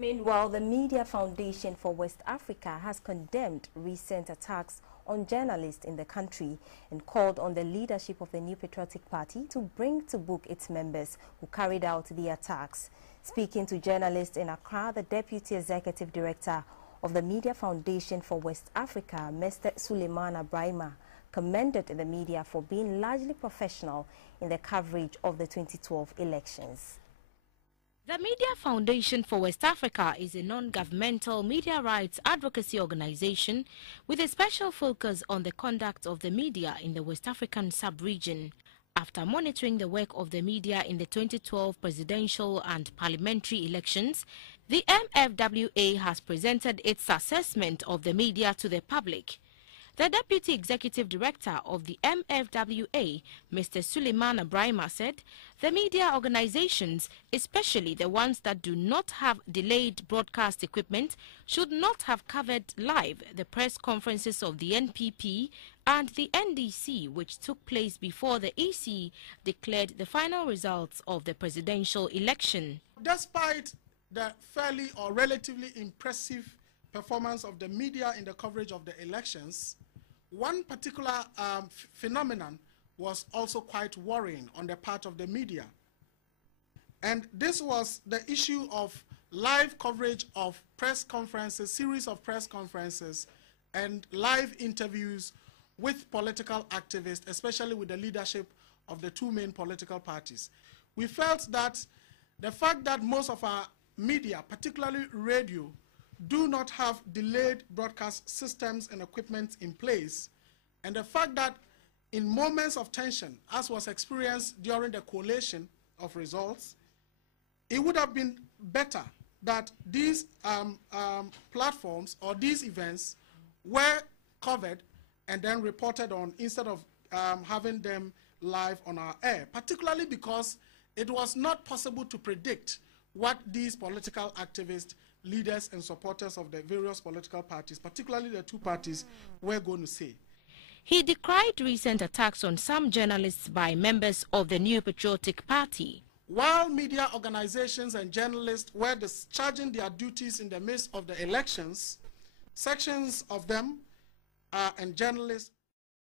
Meanwhile, the Media Foundation for West Africa has condemned recent attacks on journalists in the country and called on the leadership of the New Patriotic Party to bring to book its members who carried out the attacks. Speaking to journalists in Accra, the Deputy Executive Director of the Media Foundation for West Africa, Mr. Suleiman Abrahima, commended the media for being largely professional in the coverage of the 2012 elections. The Media Foundation for West Africa is a non-governmental media rights advocacy organization with a special focus on the conduct of the media in the West African sub-region. After monitoring the work of the media in the 2012 presidential and parliamentary elections, the MFWA has presented its assessment of the media to the public. The Deputy Executive Director of the MFWA, Mr. Suleiman Abrahima, said the media organizations, especially the ones that do not have delayed broadcast equipment, should not have covered live the press conferences of the NPP and the NDC, which took place before the EC declared the final results of the presidential election. Despite the fairly or relatively impressive performance of the media in the coverage of the elections, one particular phenomenon was also quite worrying on the part of the media. And this was the issue of live coverage of press conferences, series of press conferences, and live interviews with political activists, especially with the leadership of the two main political parties. We felt that the fact that most of our media, particularly radio, do not have delayed broadcast systems and equipment in place, and the fact that in moments of tension, as was experienced during the collation of results, it would have been better that these platforms or these events were covered and then reported on instead of having them live on our air, particularly because it was not possible to predict what these political activists, leaders and supporters of the various political parties, particularly the two parties, were going to say. He decried recent attacks on some journalists by members of the New Patriotic Party. While media organizations and journalists were discharging their duties in the midst of the elections, sections of them and journalists